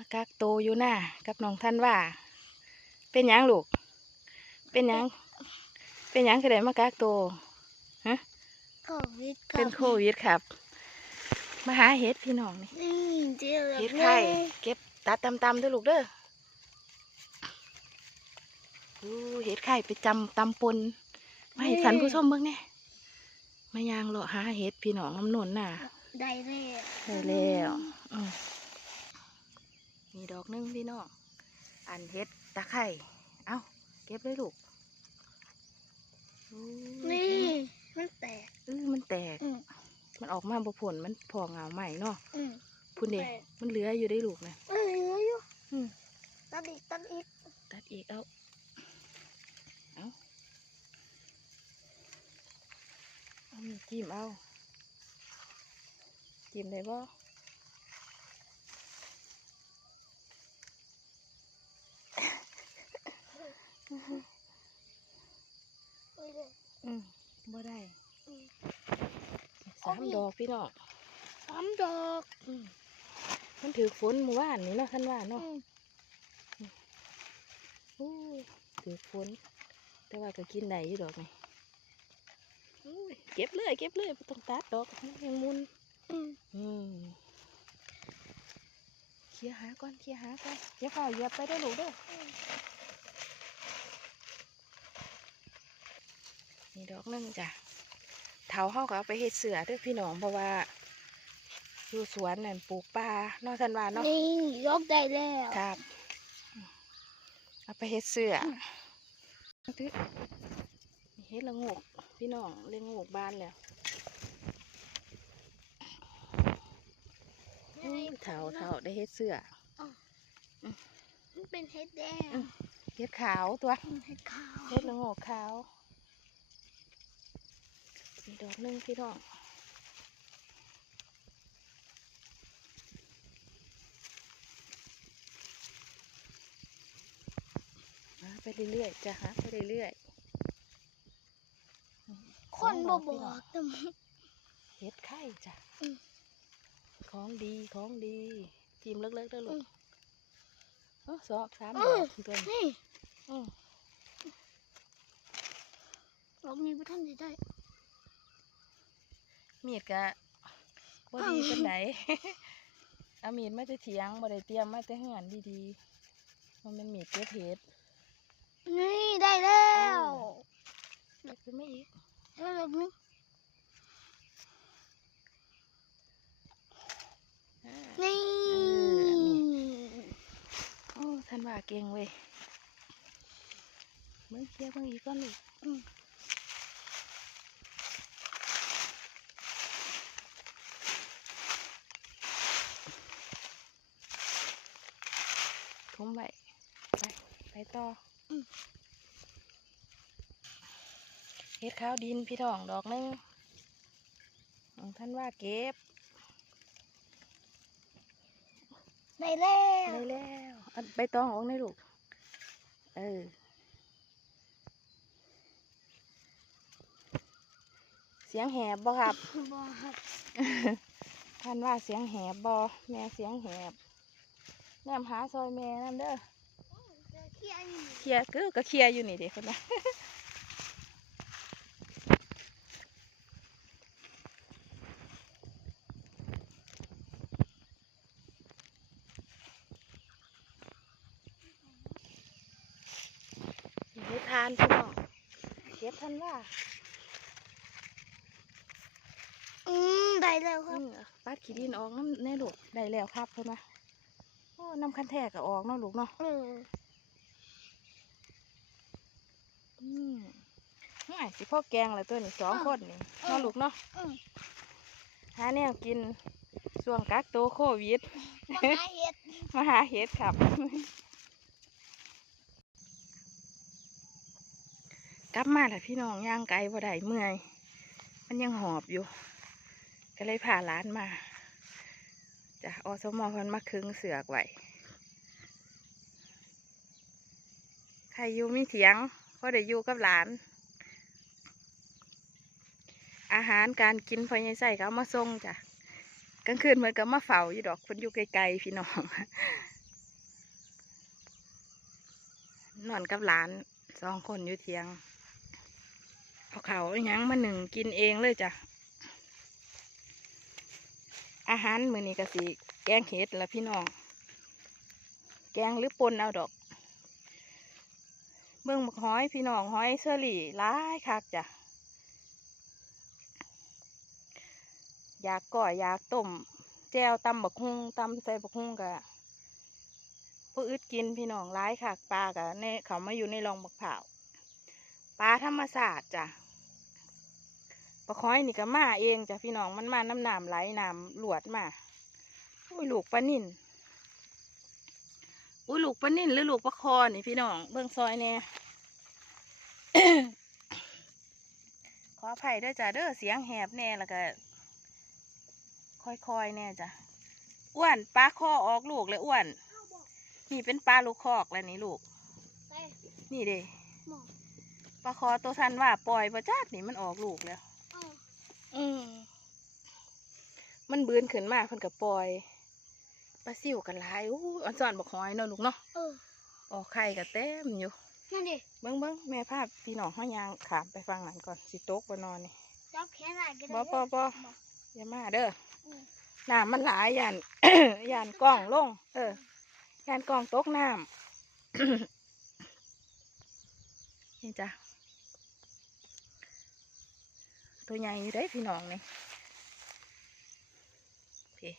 มากักโตวอยู่หน้ากับน้องท่านว่า เป็นหยังลูก เป็นหยัง เป็นหยังคือได้มากักโตวฮะโควิดครับเป็นโควิดครับ มาหาเห็ดพี่น้องนี่นี่เจอเห็ดไข่เก็บตัดตำๆเด้วยลูกเด้ออู้เห็ดไข่ไปจำตำปนมาให้สันผู้ชมเบิ่งแน่มายางเลาะหาเห็ดพี่น้องน้ำนนน่ะ ได้เลยได้แล้ว อืมมีดอกหนึงพี่น้องอันเฮ็ดตะไคร่เอ้าเก็บเลยลูกอู้นี่มันแตกเออมันแตกอืมมันออกมาบ่ผลมันพอเงาใหม่เนาะอืมพุ่นเด็แตกมันเหลืออยู่ได้ลูกนะเอ้ยเหลืออยู่อืมตัดอีกตัดอีกตัดอีกเอาเอาเอามีดจิ้มเอาจิ้มได้บ่ อ้ยเลยอืมบ่ได้อืมสามดอกพี่น้องสามดอกอืมมันถือฝนเมื่อวานนี้เนาะท่านว่าเนาะอืมอู้ยถือฝนแต่ว่าก็กินได้อยู่ดอกนี่อู้ยเก็บเลยเก็บเลยบ่ต้องตัดดอกมันยังมุนอืมอืมเคลียร์หาก่อนเคลียร์หาก่อนอย่าเฝ้าเหยียบไปได้อลูกเด้อ นี่ดอกหนึงจ้ะเถาเฮาก็เอาไปเฮ็ดเสือเด้อพี่น้องเพราะว่าอยู่สวนนั่นปลูกปลาเนาะท่านว่าเนาะนี่ยกได้แล้วครับเอาไปเฮ็ดเสื้ออตึ๊ดนี่เฮ็ดละโงกพี่น้องเลี้ยงโงกบ้านแล้วอู้เถาเถาได้เฮ็ดเสื้อมันเป็นเห็ดแดงอืมเฮ็ดขาวตัวอืมเห็ดขาวเฮ็ดละโงกขาว มีดอกหนึงพี่น้องหาไปเรื่อยๆจะหาไปเรื่อยๆคนบ่บพี่อน้งกแต่มันเฮ็ดไข่จ้ะอืมของดีของดี จิ้มเล็กๆเด้อลูอืกมเอ้อสองสามอืดอมกตัวนี้นี่อืมดอกนี้ไม่ทันได้ได้ มีดกะบ่ดีปานไหนเอามีดมาจะเถียงบ่ได้เตรียมมาแต่เฮือนดีๆมันเป็นมีดเก็บเห็ดนี่ได้แล้วแล้วคือไม่อีกแล้วดอกนี้อ่านี่โอ้ท่านว่าเก่งเว้ยเบิ่งเคลียร์เบิ่งอีกก่อนลูก อืม ทุ่มไว้ไปไปต่ออมเฮ็ดข้าวดินพี่น้องดอกหนึงของท่านว่าเก็บได้แล้วได้แล้วเอาใบตองออกในลูก เออเสียงแหบบ่ครับบอครับ ท่านว่าเสียงแหบบ่แม่เสียงแหบแนมหาซอยแม่นั่นเด้อเจอเขี้ยนี่เคลียร์ก็ก็เคลียร์อยู่นี่เด็กคนนะเฮ็ดทานพี่น้องเก็บท่านว่าอืมได้แล้วคอืรับมปัดขี้ดินออกน้ำในลูกได้แล้วครับเพิ่นนะ โอ้น้ำคันแทกก็ออกเนาะลูกเนาะเอออืมง่ายสิพ่อแกงเลยตัวนี้สองคนนี่เนาะลูกเนาะอืมหาแนวกินช่วงกักตัวโควิด มาหาเห็ดมาหาเห็ดครับ กลับมาแต่พี่น้องย่างไกลบ่ได้เมื่อย มันยังหอบอยู่ ก็เลยพาหล้านมา จะอสมอพันมาคึงเสือกไว้ใครอยู่มีเถียงก็ได้อยู่กับหลาน อาหารการกินพอยายใส่ก็มาส่งจ้ะกลางคืนเหมือนกับมาเฝ้าอยู่ดอกคนอยู่ไกลๆพี่น้อง นอนกับหลานสองคนอยู่เทียงเอาเขาอย่างมาหนึ่งกินเองเลยจ้ะ อาหารมื้อนี้ก็สิแกงเห็ดละพี่น้อง แกงหรือปนเอาดอก เบิ่งบักหอยพี่น้องหอยเชอรี่หลายคักจ้ะ อยากก่อยอยากต้มแจวตำบักฮุงตำใส่บักฮุงกะผู้อึดกินพี่น้องร้ายค่ะปลากะในเขามาอยู่ในรองบักเผาวปลาธรรมศาสตร์จ้ะ ปลาค้อยนี่ก็มาเองจ้ะพี่น้องมันมาน้ำน้ำไหลน้ำหลวดมาอุ้ยลูกปลานิ่นอุ้ยลูกปลานิ่นหรือลูกปลาคอนี่พี่น้องเบิ่งซอยแน่ขออภัยด้วยจ้ะเด้อเสียงแหบแน่แล้วก็ค่อยๆแน่จ้ะอ้วนปลาคอออกลูกเลยอ้วน นี่เป็นปลาลูกคอกแล้วนี่ลูกไปนี่เด้หมอปลาคอตัวทันว่าปล่อยประจัดนี่มันออกลูกแล้วเอาอืมมันบืนขึ้นมาเพิ่นกับปล่อยปลาซิวกันหลายอู้อันสอนบอกหอยเนาะลูกเนาะเออออกไข่กับเต็มอยู่ นั่นดิเบิ้งเบิ้งแม่ภาพพี่น้องห้อยยางขามไปฟังหลังก่อนสิโต๊กบนนอนนี่จับแขนไหนก็ได้บ่บ่บ่อย่ามาเด้ออืมน้ำมันหลายยาน ยานกล้องลง เออยานกล้องตกน้ำ นี่จ้ะ ตัวใหญ่อยู่ได้พี่น้องนี่พี่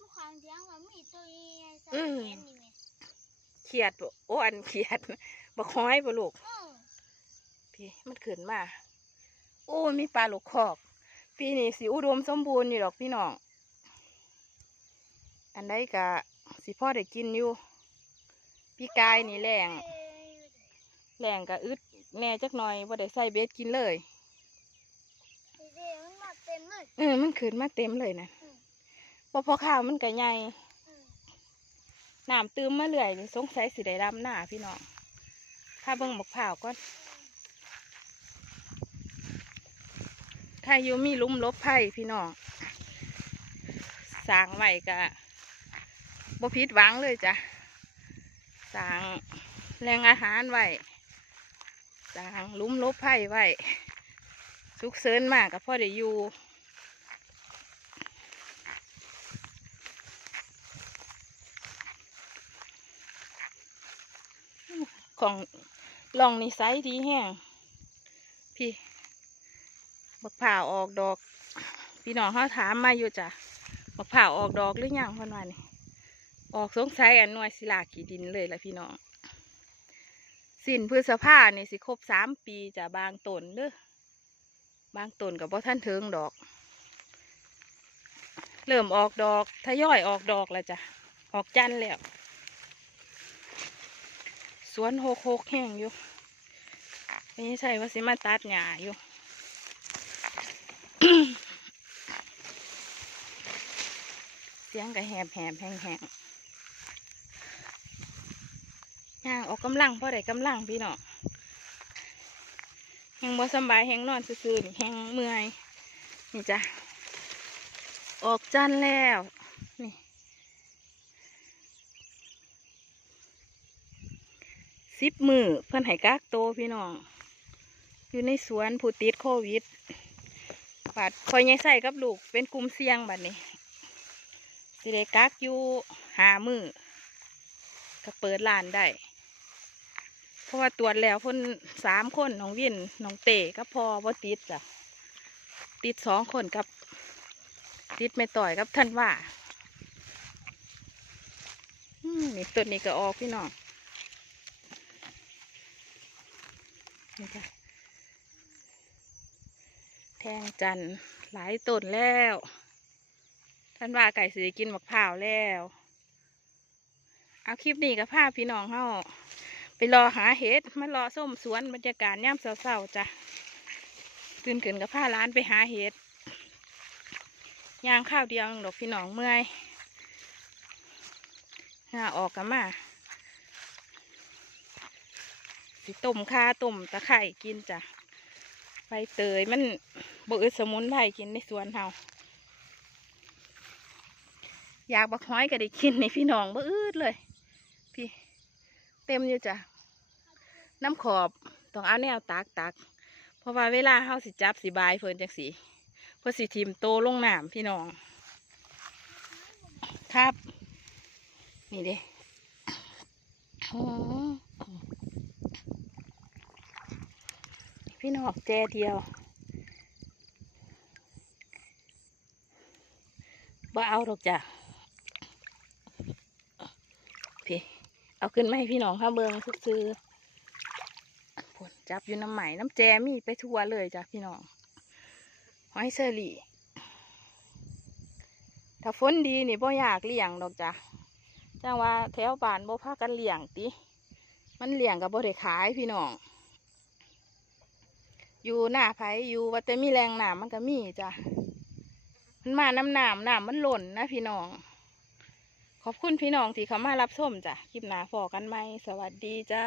ลูกค้างเลี้ยงว่ามีตัวใหญ่ๆใส่อืมแขนนี่ไงเขียดบ่โอ้อันเขียดบักห้อยบ่ลูกเออพี่มันขึ้นมาโอ้มีปลาลูกคอกปีนี้สิอุดมสมบูรณ์อยู่ดอกพี่น้อง อันใดกะสิพ่อได้กินอยู่ พี่กายนี่แรงเอ้ยแรงกะอึดแหน่จักหน่อยว่าได้ใส่เบ็ดกินเลยเดี๋ยว มันมาเต็มเลยเออมันขึ้นมาเต็มเลยนะอืมพอพอข้าวมันกะใหญ่อืมน้ำตื้มมาเรื่อยนี่สงสัยสิได้ดำหน้าพี่น้องถ้าเบิ่งบักผ่าวก่อนถ้าอยู่มีหลุมหลบไผ่พี่น้องสร้างไว้กะบ่ผิดหวังเลยจ้ะสร้างแหล่งอาหารไว้สร้างหลุมหลบไผ่ไว้สุกเสริญมากกับพ่อได้อยู่ ของลองนี่ไซส์ดีแห้งพี่บักผ่าวออกดอก พี่น้องเขาถามมาอยู่จ้ะบักผ่าวออกดอกหรือยังพันวันนี่ออกสงสัยอันหน่วยศิลาขีดินเลยละพี่น้องสินพฤษภาเนี่ยสิครบสามปีจะบางต้นเด้อบางต้นกับบ่ท่านเทิงดอก เริ่มออกดอกทยอยออกดอกแล้วจ้ะออกจันทร์แล้ว สวนโฮกโฮกแห้งอยู่ไม่ใช่ว่าสิมาตัดหญ้าอยู่เสียงก็แหบแหบแห้งแห้งย่างออกกำลังเพราะได้กำลังพี่น้องแหงบ่สบายแหงนอนซื่อๆแหงเมื่อยนี่จ้ะออกจันแล้ว สิบมือเพื่อนให้กักโตพี่น้อง อยู่ในสวนผู้ติดโควิดบัดคอยยายใส่กับลูกเป็นกลุ่มเสี่ยงบัดนี้ สิได้กักอยู่หามือก็เปิดร้านได้ เพราะว่าตรวจแล้วเพ่นสามคนน้องวินน้องเตก็พอว่าติดจ้ะติดสองคนกับ ติดไม่ต่อยกับท่านว่าอืมนี่ต้นนี้ก็ออกพี่น้อง นี่จ้ะแทงจันหลายต้นแล้ว ท่านว่าไก่สีกินมะพร้าวแล้ว เอาคลิปนี้กับภาพพี่น้องเฮาไปรอหาเห็ดมารอส้มสวนบรรยากาศย่ำเศร้าๆจ้ะตื่นขึ้นกับผ้าร้านไปหาเห็ดย่างข้าวเดียวดอกพี่น้องเมื่อยหาออกกันมา สิต้มข่าต้มตะไคร่กินจ้ะใบเตยมันบอึดสมุนไพรกินในสวนเฮาอยากบักห้อยก็ได้กินในพี่น้องบอึดเลย พี่เต็มอยู่จ้ะน้ำขอบต้องเอาแนวตักตักเพราะว่าเวลาเฮาสิจับสิบายเพิ่นจังสีเพื่อสิทิมโตลงน้ำพี่น้อง ครับ นี่เด้อื้อ พี่น้องแจเดียวบ่เอาดอกจ้ะพี่เอาขึ้นมาให้พี่น้องข้าเบิงซื้อผลจับอยู่น้ำใหม่น้ำแจมีไปทั่วเลยจ้ะพี่น้องหอยเชอรี่ถ้าฝนดีนี่บ่อยากเลี้ยงดอกจ้ะจังว่าแถวบ้านบ่พากันเลี้ยงติ มันเลี้ยงกับบ่ได้ขายพี่น้อง อยู่หน้าไผอยู่ว่าแต่มีแรงหนามมันก็มีจ้ะมันมาน้ำหนามหนามมันหล่นนะพี่น้อง ขอบคุณพี่น้องที่เขามารับชมจ้ะคลิปหนาพอกันไหมสวัสดีจ้า